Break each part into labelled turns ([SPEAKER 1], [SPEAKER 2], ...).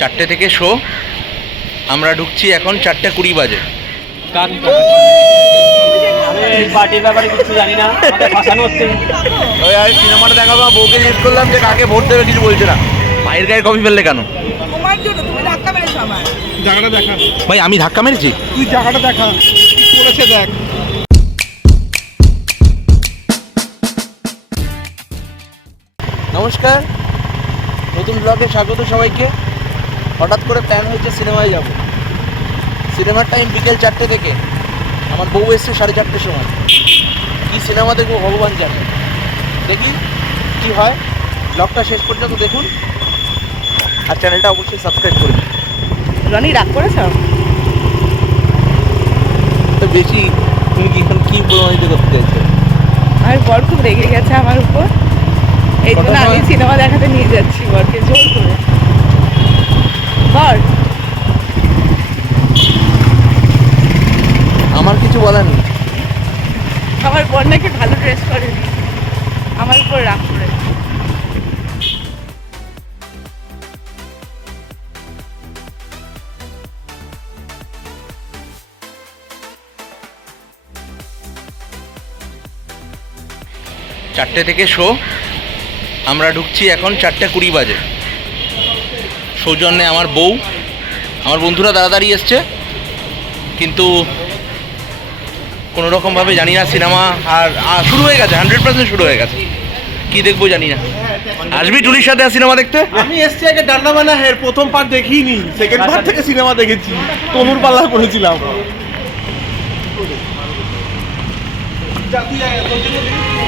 [SPEAKER 1] চারটে থেকে শো। আমরা ঢুকছি এখন চারটে কুড়ি বাজে।
[SPEAKER 2] কান আমি পার্টির ব্যাপারে কিছু জানি না ফাঁসানো হচ্ছে।
[SPEAKER 1] ওই সিনেমাটা দেখাবো বউকে জিজ্ঞেস করলাম যে কাকে ভোট দেবে কিছু বলছে না। মায়ের গায়ে কপি ফেললে কেন?
[SPEAKER 3] তোমার জন্য তুমি ধাক্কা মেরেছো আমার।
[SPEAKER 4] জায়গাটা দেখা।
[SPEAKER 1] ভাই আমি ধাক্কা মেরেছি?
[SPEAKER 4] তুই জায়গাটা দেখা। করেছে দেখ।
[SPEAKER 1] নমস্কার। নতুন ব্লগে স্বাগত সবাইকে। হঠাৎ করে প্ল্যান হয়েছে সিনেমায় যাব। সিনেমার টাইম বিকেল চারটে থেকে। আমার বউ এসছে সাড়ে চারটের সময়। কী সিনেমা দেখব ভগবান জানে। দেখি কি হয়। ব্লগটা শেষ পর্যন্ত দেখুন। আর চ্যানেলটা অবশ্যই সাবস্ক্রাইব করুন।
[SPEAKER 3] রনি রাগ করেছ?
[SPEAKER 1] তো বেশি তুমি কি এখন কী প্রমাণিত করতে চাইছো?
[SPEAKER 3] আমার বর খুব রেগে গেছে আমার উপর। এই জন্য আমি সিনেমা দেখাতে নিয়ে
[SPEAKER 1] চারটে থেকে শো। আমরা ঢুকছি এখন চারটে কুড়ি বাজে। সৌজন্যে আমার বউ আমার বন্ধুরা তাড়াতাড়ি এসছে। কিন্তু কোনো রকমভাবে জানি না সিনেমা আর আর শুরু হয়ে গেছে হান্ড্রেড পার্সেন্ট শুরু হয়ে গেছে। কি দেখব জানি না। আসবি টুলির সাথে সিনেমা দেখতে?
[SPEAKER 4] আমি এসছি আগে ডান্ডা বানা হের প্রথম পার্ট দেখিনি সেকেন্ড পার্ট থেকে সিনেমা দেখেছি। তনুর পাল্লা করেছিলাম
[SPEAKER 5] लोगों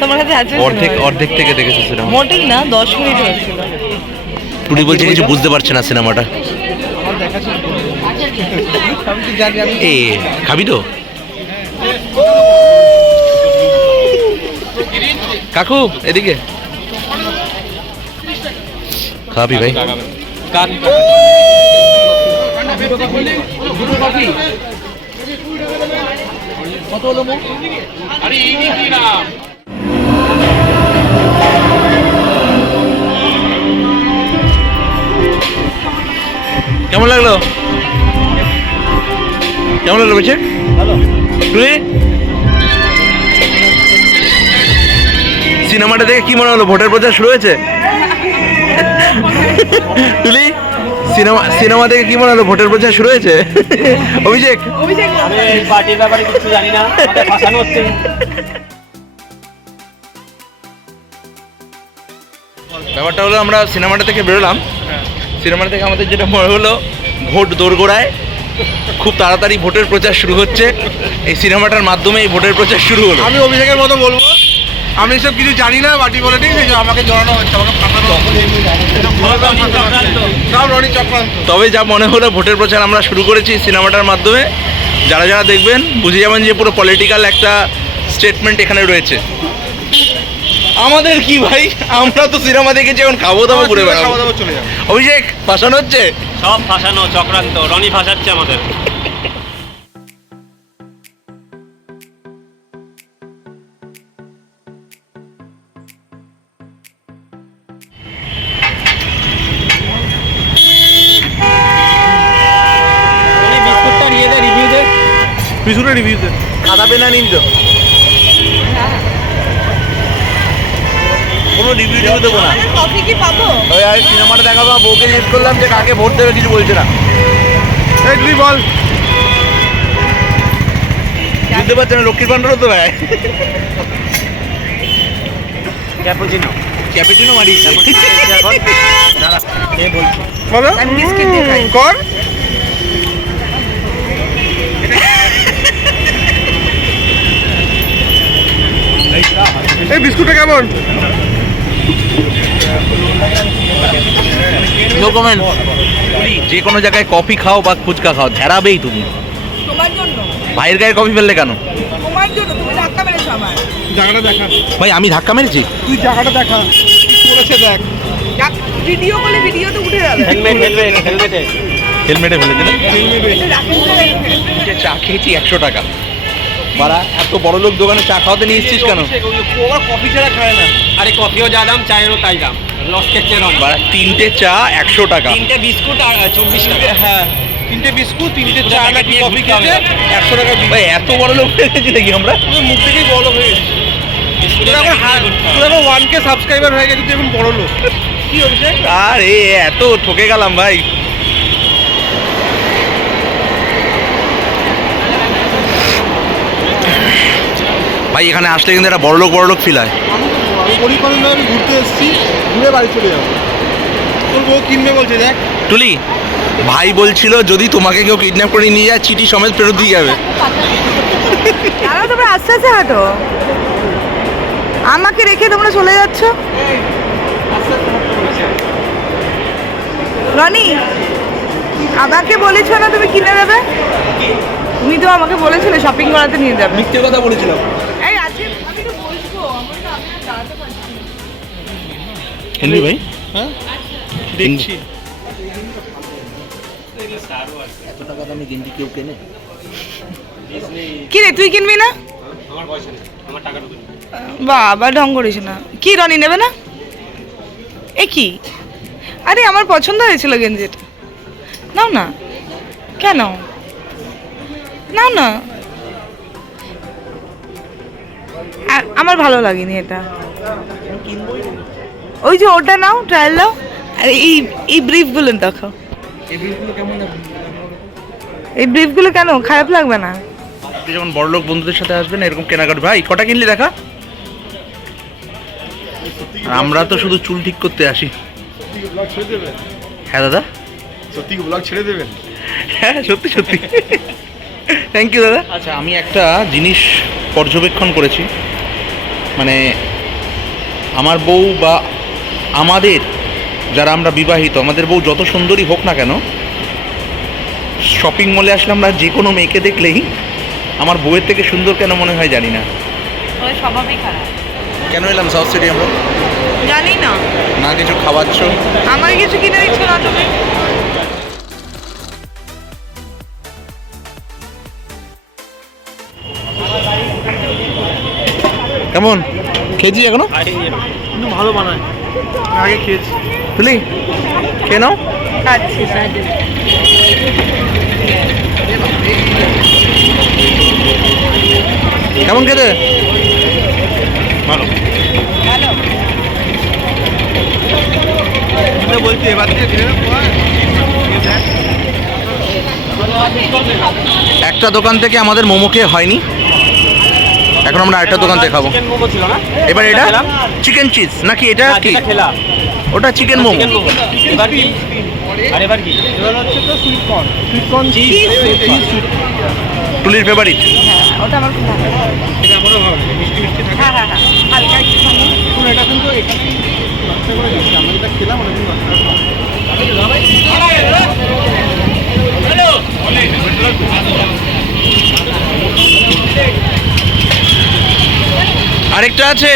[SPEAKER 3] তোমার কাছে আছে
[SPEAKER 1] অর্ধেক অর্ধেক থেকে দেখেছে সিনেমা
[SPEAKER 3] মোটেই না দশ মিনিট হয়েছিল।
[SPEAKER 1] টুলি বলছে কিছু বুঝতে পারছে না সিনেমাটা এ খাবি তো? কাকু এদিকে। খাবি ভাই।
[SPEAKER 2] কান
[SPEAKER 1] কেমন লাগল? কেমন লাগল বলছে? তুই সিনেমাটা দেখে কি মনে হলো? ভোটের প্রচার শুরু হয়েছে? তুলি সিনেমা সিনেমা দেখে কি মনে হলো? ভোটের প্রচার শুরু হয়েছে? অভিষেক।
[SPEAKER 3] অভিষেক
[SPEAKER 2] পার্টির ব্যাপারে কিছু জানি না। হচ্ছে।
[SPEAKER 1] ব্যাপারটা হলো আমরা সিনেমাটা থেকে বেরোলাম। সিনেমাটা থেকে আমাদের যেটা মনে হলো ভোট দোরগোড়ায় খুব তাড়াতাড়ি ভোটের প্রচার শুরু হচ্ছে। এই সিনেমাটার মাধ্যমে এই ভোটের প্রচার শুরু হলো।
[SPEAKER 4] আমি অভিষেকের মতো বলব আমি এসব কিছু জানি না বাটি পলিটিক্স এই যে আমাকে জড়ানো হচ্ছে আমাকে সব
[SPEAKER 1] তবে যা মনে হলো ভোটের প্রচার আমরা শুরু করেছি সিনেমাটার মাধ্যমে। যারা যারা দেখবেন বুঝে যাবেন যে পুরো পলিটিক্যাল একটা স্টেটমেন্ট এখানে রয়েছে। আমাদের কি ভাই? আমরা তো সিনেমা দেখেছি এখন খাব দাবো ঘুরে বেড়াবো।
[SPEAKER 4] খাওয়া দাওয়া চলে যাব।
[SPEAKER 1] অভিষেক ফাঁসানো হচ্ছে?
[SPEAKER 2] সব ফাঁসানো চক্রান্ত রনি ফাঁসাচ্ছে আমাদের। রনি, বিস্কুটটা নিয়ে দে রিভিউ দে।
[SPEAKER 4] পিছনে রিভিউ দে।
[SPEAKER 1] খাদাবে না নিন তো। রিভিউ টিভিউ দেবো না।
[SPEAKER 3] কফি কি পাবো?
[SPEAKER 1] ওই আমি সিনেমাটা দেখাবো বউকে জিজ্ঞেস করলাম যে কাকে ভোট দেবে কিছু বলছে না।
[SPEAKER 4] এই তুই বল।
[SPEAKER 1] বুঝতে পারছে না লক্ষ্মীর ভান্ডারও তো ভাই
[SPEAKER 2] ক্যাপুচিনো।
[SPEAKER 1] ক্যাপিচিনো মারিয়েছে
[SPEAKER 2] এখন দাঁড়া। কে বলছে
[SPEAKER 4] বলো। কর। এই বিস্কুটটা কেমন?
[SPEAKER 1] নো কমেন্ট যে কোনো জায়গায় কফি খাও বা ফুচকা খাও ঝেড়াবেই তুমি।
[SPEAKER 3] তোমার জন্য।
[SPEAKER 1] ভাইয়ের গায়ে কফি ফেললে কেন?
[SPEAKER 3] তোমার জন্য তুমি ধাক্কা মেরেছো আমার।
[SPEAKER 4] জায়গাটা দেখা।
[SPEAKER 1] ভাই আমি ধাক্কা মেরেছি?
[SPEAKER 4] তুই জায়গাটা দেখা। করেছে দেখ।
[SPEAKER 3] ভিডিও করলে ভিডিও তো উঠে যাবে।
[SPEAKER 2] হেলমেট হেলমেট হেলমেটে
[SPEAKER 1] হেলমেটে ফেলে দিলে
[SPEAKER 3] রাখেন তো। এই-
[SPEAKER 1] তিনটে চা খেয়েছি একশো টাকা। বাড়া এত বড় লোক দোকানে চা খাওয়াতে নিয়ে এসছিস কেন?
[SPEAKER 4] কফি ছাড়া খায় না।
[SPEAKER 2] আরে কফিও যা দাম চায়েরও তাই দাম।
[SPEAKER 1] বাড়া তিনটে চা একশো টাকা।
[SPEAKER 2] তিনটে বিস্কুট আর চব্বিশ টাকা।
[SPEAKER 4] হ্যাঁ তিনটে বিস্কুট তিনটে চা নাকি কফি একশো টাকা
[SPEAKER 1] ভাই এত বড় লোক হয়ে গেছি নাকি আমরা?
[SPEAKER 4] পুরো মুখ থেকেই বড় হয়ে গেছে ওয়ান কে সাবস্ক্রাইবার হয়ে তুই এখন বড় লোক। কি অভিষেক
[SPEAKER 1] আরে এত ঠকে গেলাম ভাই। ভাই এখানে আসলে কিন্তু একটা বড় লোক বড় লোক ফিল হয়
[SPEAKER 4] আমি আমি ঘুরতে এসেছি ঘুরে বাড়ি চলে যাব। তোর বউ কিনবে বলছে দেখ।
[SPEAKER 1] তুলি ভাই বলছিল যদি তোমাকে কেউ কিডন্যাপ করে নিয়ে যায় চিঠি সমেত ফেরত দিয়ে যাবে।
[SPEAKER 3] তোমরা আস্তে আস্তে হাঁটো। আমাকে রেখে তোমরা চলে যাচ্ছ? রনি আমাকে বলেছ না তুমি কিনে দেবে? তুমি তো আমাকে বলেছিলে শপিং করাতে নিয়ে যাবে।
[SPEAKER 1] মিথ্যে কথা বলেছিলাম। হেনরি ভাই?
[SPEAKER 4] হ্যাঁ? দেখছি।
[SPEAKER 1] এত টাকা দামি গেঞ্জি কেউ কেনে
[SPEAKER 3] কি রে তুই কিনবি না?
[SPEAKER 2] আমার পয়সা নেই আমার টাকাটা দিন
[SPEAKER 3] বাবা ঢং করিস না। কি রনি নেবে না? এ কি? আরে আমার পছন্দ হয়েছিল গেঞ্জিটা। নাও না। কেন? নাও না। আমার ভালো লাগেনি এটা। ওই যে ওটা নাও ট্রায়াল দাও আর এই এই ব্রিফগুলো দেখো এই ব্রিফগুলো কেন? খারাপ লাগবে না।
[SPEAKER 1] আপনি যখন বড় লোক বন্ধুদের সাথে আসবেন এরকম কেনাকাটা ভাই কটা কিনলি দেখা? আর আমরা তো শুধু চুল ঠিক করতে আসি।
[SPEAKER 4] দেবেন?
[SPEAKER 1] হ্যাঁ দাদা?
[SPEAKER 4] সত্যি ব্লগ ছেড়ে দেবেন?
[SPEAKER 1] হ্যাঁ সত্যি সত্যি। থ্যাংক ইউ দাদা। আচ্ছা আমি একটা জিনিস পর্যবেক্ষণ করেছি। মানে আমার বউ বা আমাদের যারা আমরা বিবাহিত আমাদের বউ যত সুন্দরী হোক না কেন শপিং মলে আসলে আমরা যে কোনো মেয়েকে দেখলেই আমার বউয়ের থেকে সুন্দর কেন মনে হয় জানি না।
[SPEAKER 3] স্বভাবই খারাপ।
[SPEAKER 1] কেন এলাম সাউথ সিটি আমরা
[SPEAKER 3] জানি না।
[SPEAKER 1] না কিছু খাওয়াচ্ছ?
[SPEAKER 3] আমার কিছু কিনে দিচ্ছ না তুমি?
[SPEAKER 1] কেমন? খেয়েছি
[SPEAKER 4] এখনও? ভালো বানায়। আগে খেয়েছি।
[SPEAKER 1] তুলি খেয়ে নাও।
[SPEAKER 3] খাচ্ছি
[SPEAKER 1] কেমন খেতে? ভালো।
[SPEAKER 4] বলছি এবার?
[SPEAKER 1] একটা দোকান থেকে আমাদের মোমো খেয়ে হয়নি। এখন আমরা আরেকটা দোকান দেখাবো।
[SPEAKER 2] চিকেন মোমো ছিল না?
[SPEAKER 1] এবার এটা। চিকেন চিজ নাকি এটা
[SPEAKER 2] হ্যাঁ,
[SPEAKER 1] কি? ওটা চিকেন মোমো।
[SPEAKER 2] চিকেন মোমো। এবার কি? আর এবার কি?
[SPEAKER 4] এবার হচ্ছে তো sweet corn sweet corn
[SPEAKER 2] cheese
[SPEAKER 1] তুলির ফেভারিট
[SPEAKER 3] ওটা আমার খুব ভালো লাগে।
[SPEAKER 4] এটা আমারও ভালো মিষ্টি মিষ্টি থাকে।
[SPEAKER 3] হ্যাঁ হ্যাঁ হ্যাঁ হালকা একটু।
[SPEAKER 4] এখন এটা কিন্তু এখানে নষ্ট করে গেছে আমরা যেটা খেলাম ওটা কিন্তু নষ্ট।
[SPEAKER 1] আরেকটা আছে?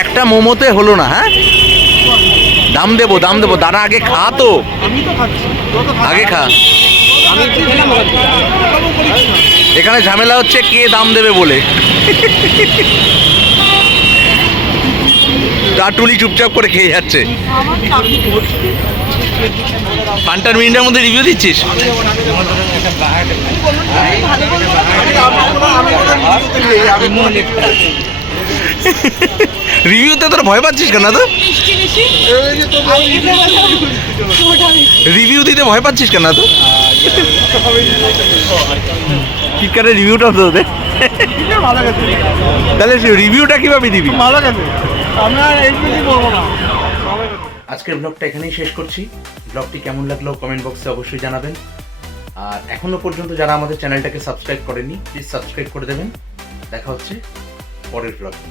[SPEAKER 1] একটা মোমোতে হলো না হ্যাঁ? দাম দেবো দাম দেবো। দাঁড়া আগে খা তো। আগে খা। এখানে ঝামেলা হচ্ছে কে দাম দেবে বলে। টুলি চুপচাপ করে খেয়ে যাচ্ছে। পান্টার মিনিটের মধ্যে রিভিউ দিচ্ছিস? রিভিউতে তোরা ভয় পাচ্ছিস কেন তো? রিভিউ দিতে ভয় পাচ্ছিস কেন তো? চিৎকারের রিভিউটা তো তাহলে রিভিউটা কীভাবে দিবি?
[SPEAKER 4] ভালো গেছে। আমরা এই বলব না।
[SPEAKER 1] আজকের ব্লগটা এখানেই শেষ করছি। ব্লগটি কেমন লাগল কমেন্ট বক্সে অবশ্যই জানাবেন। আর এখনও পর্যন্ত যারা আমাদের চ্যানেলটাকে সাবস্ক্রাইব করেনি প্লিজ সাবস্ক্রাইব করে দেবেন। দেখা হচ্ছে পরের ব্লগে